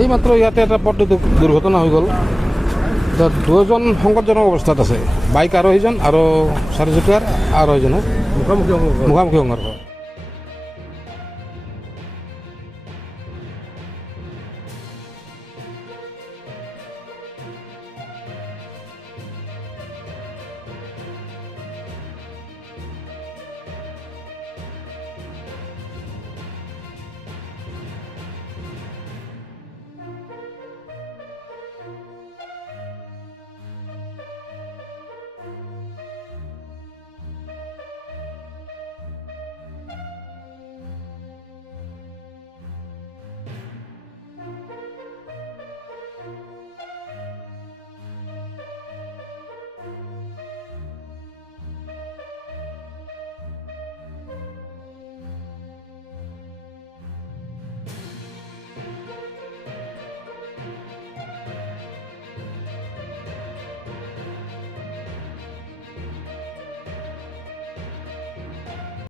এইমাত্ৰ ইয়াতে এটা পথ দুৰ্ঘটনা হৈ গ'ল। দুজন সংকটজনক অৱস্থাত আছে, বাইক আৰোহীজন আৰু চাৰিচকীয়াৰ আৰোহীজনে মুখামুখি সংঘৰ্ষ।